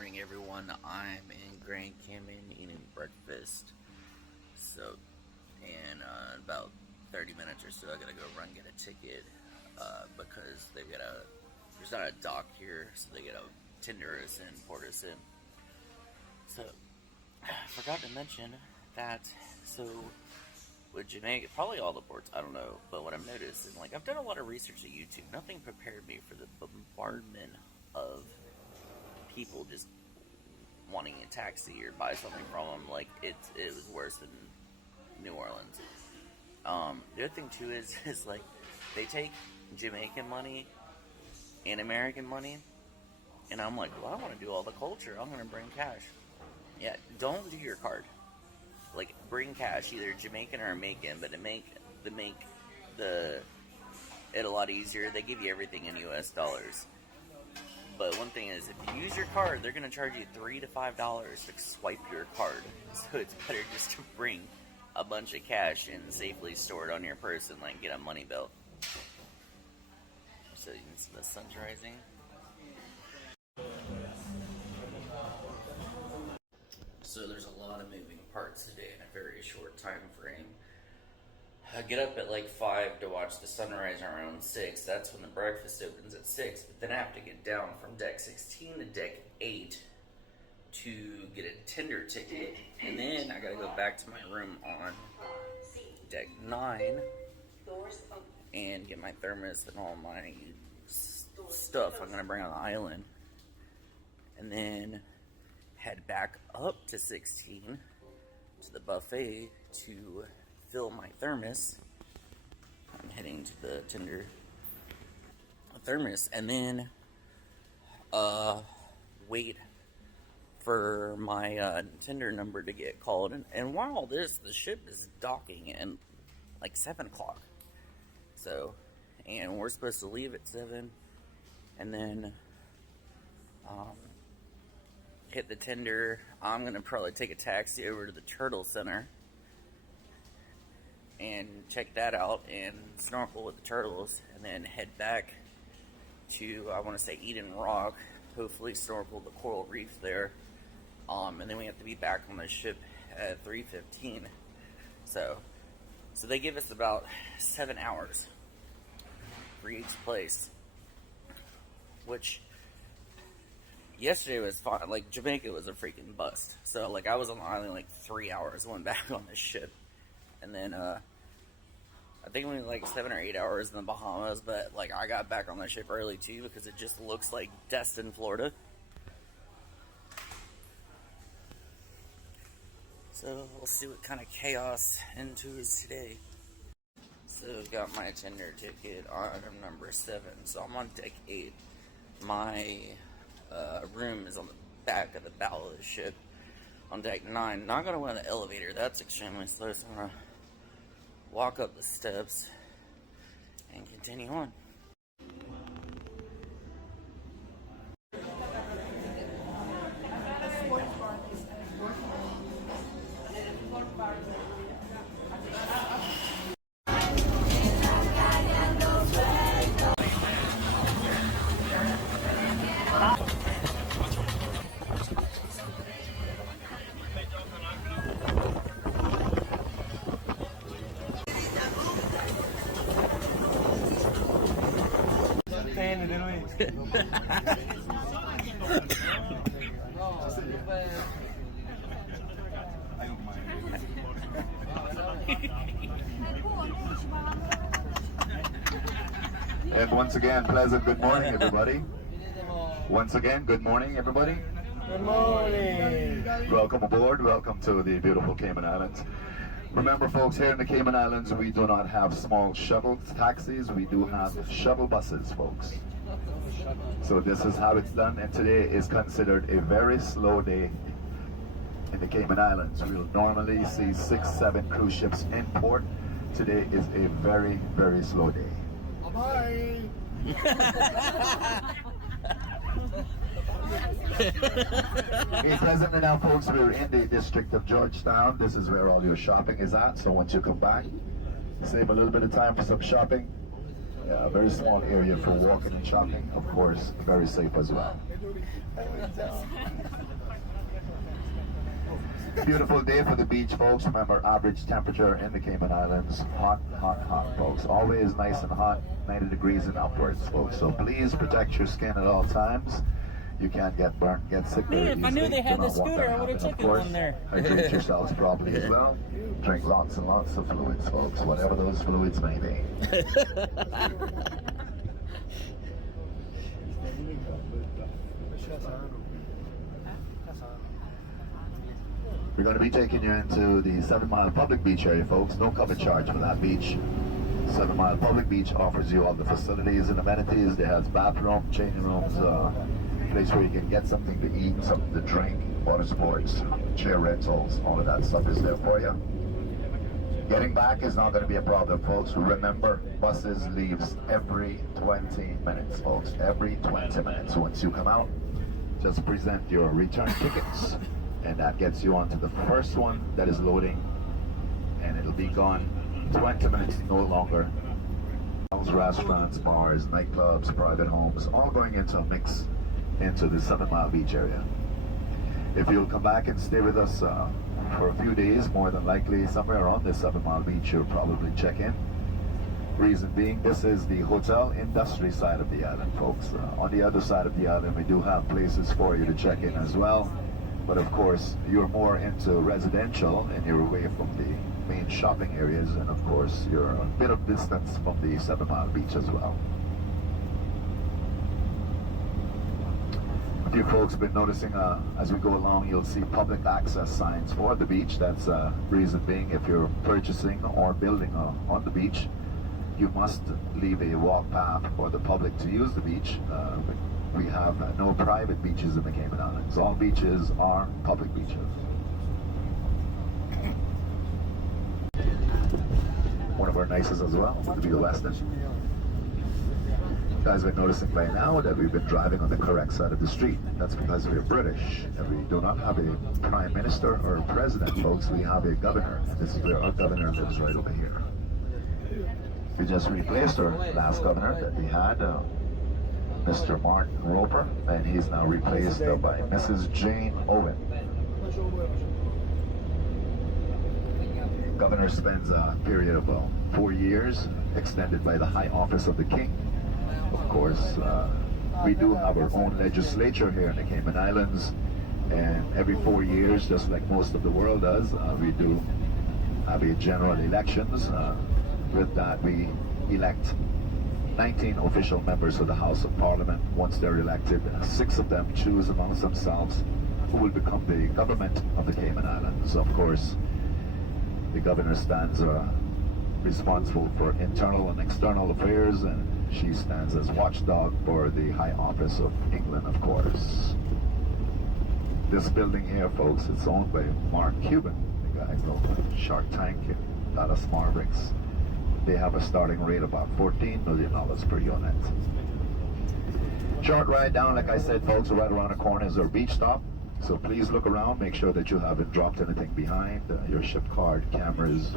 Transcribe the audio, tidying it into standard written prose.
morning, everyone. I'm in Grand Cayman eating breakfast. So, in about 30 minutes or so, I gotta go run get a ticket because there's not a dock here, so they gotta tender us in, port us in. So, I forgot to mention that, with Jamaica, probably all the ports, I don't know, but what I've noticed is, I've done a lot of research at YouTube. Nothing prepared me for the bombardment of people just wanting a taxi or buy something from them. It was worse than New Orleans. The other thing too is they take Jamaican money and American money, and I'm like, well, I want to do all the culture. I'm gonna bring cash. Yeah, don't do your card. Bring cash, either Jamaican or American, but to make it a lot easier, they give you everything in US dollars. But one thing is, if you use your card, they're going to charge you $3 to $5 to swipe your card. So it's better just to bring a bunch of cash and safely store it on your person, get a money belt. So you can see the sun's rising. So there's a lot of moving parts today in a very short time frame. I get up at 5 to watch the sunrise around 6. That's when the breakfast opens at 6. But then I have to get down from deck 16 to deck 8 to get a tender ticket. And then I gotta go back to my room on deck 9 and get my thermos and all my stuff I'm gonna bring on the island. And then head back up to 16 to the buffet to fill my thermos. I'm heading to the tender thermos, and then wait for my tender number to get called. And while all this, the ship is docking at 7 o'clock. So, and we're supposed to leave at 7, and then hit the tender. I'm gonna probably take a taxi over to the Turtle Center and check that out and snorkel with the turtles, and then head back to, I want to say, Eden Rock, hopefully snorkel the coral reef there, and then we have to be back on the ship at 3:15. So they give us about 7 hours for each place, which yesterday was fun. Jamaica was a freaking bust. So I was on the island 3 hours, went back on the ship. And then, I think we were 7 or 8 hours in the Bahamas, but, I got back on the ship early, too, because it just looks like Destin, Florida. So, we'll see what kind of chaos ensues today. So, got my tender ticket on number 7, so I'm on deck 8. My, room is on the back of the bow of the ship on deck 9. Not gonna go in the elevator, that's extremely slow, so I'm gonna walk up the steps and continue on. And once again, pleasant good morning, everybody. Once again, good morning, everybody. Good morning. Welcome aboard. Welcome to the beautiful Cayman Islands. Remember, folks, here in the Cayman Islands, we do not have small shuttle taxis. We do have shuttle buses, folks. So this is how it's done, and today is considered a very slow day in the Cayman Islands. We'll normally see 6, 7 cruise ships in port. Today is a very, very slow day. Bye. Okay, presently now, folks, we're in the district of Georgetown. This is where all your shopping is at. So once you come back, save a little bit of time for some shopping. Yeah, a very small area for walking and shopping. Of course, very safe as well. Beautiful day for the beach, folks. Remember, average temperature in the Cayman Islands, hot, hot, hot, folks. Always nice and hot, 90 degrees and upwards, folks. So please protect your skin at all times. You can't get burnt, get sick very Man, if I easily. knew they had Do the not want scooter, that I would have happen, of taken course. one there. Hydrate yourselves properly as well. Drink lots and lots of fluids, folks, whatever those fluids may be. We're going to be taking you into the 7 Mile Public Beach area, folks. No cover charge for that beach. 7 Mile Public Beach offers you all the facilities and amenities. It has bathroom, changing rooms, place where you can get something to eat, something to drink, water sports, chair rentals, all of that stuff is there for you. Getting back is not going to be a problem, folks. Remember, buses leaves every 20 minutes, folks. Every 20 minutes. Once you come out, just present your return tickets, and that gets you onto the first one that is loading, and it'll be gone 20 minutes, no longer. Restaurants, bars, nightclubs, private homes, all going into a mix into the 7 Mile Beach area. If you'll come back and stay with us for a few days, more than likely somewhere around the 7 Mile Beach, you'll probably check in. Reason being, this is the hotel industry side of the island, folks. On the other side of the island, we do have places for you to check in as well. But of course, you're more into residential and you're away from the main shopping areas, and of course, you're a bit of distance from the 7 Mile Beach as well. A few folks have been noticing as we go along, you'll see public access signs for the beach. That's reason being, if you're purchasing or building on the beach, you must leave a walk path for the public to use the beach. We have no private beaches in the Cayman Islands. All beaches are public beaches. One of our nicest as well would be the Westin. You guys have been noticing by now that we've been driving on the correct side of the street. That's because we're British and we do not have a prime minister or a president, folks. We have a governor. This is where our governor lives, right over here. We just replaced our last governor that we had, Mr. Martin Roper, and he's now replaced by Mrs. Jane Owen. Governor spends a period of 4 years, extended by the High Office of the King. Of course, we do have our own legislature here in the Cayman Islands, and every 4 years, just like most of the world does, we do have a general elections. With that, we elect 19 official members of the House of Parliament. Once they're elected, 6 of them choose amongst themselves who will become the government of the Cayman Islands. Of course, the governor stands responsible for internal and external affairs, and she stands as watchdog for the High Office of England, of course. This building here, folks, it's owned by Mark Cuban, the guy from Shark Tank and Dallas Mavericks. They have a starting rate of about $14 million per unit. Short ride down, like I said, folks, right around the corner is our beach stop. So please look around, make sure that you haven't dropped anything behind, your ship card, cameras,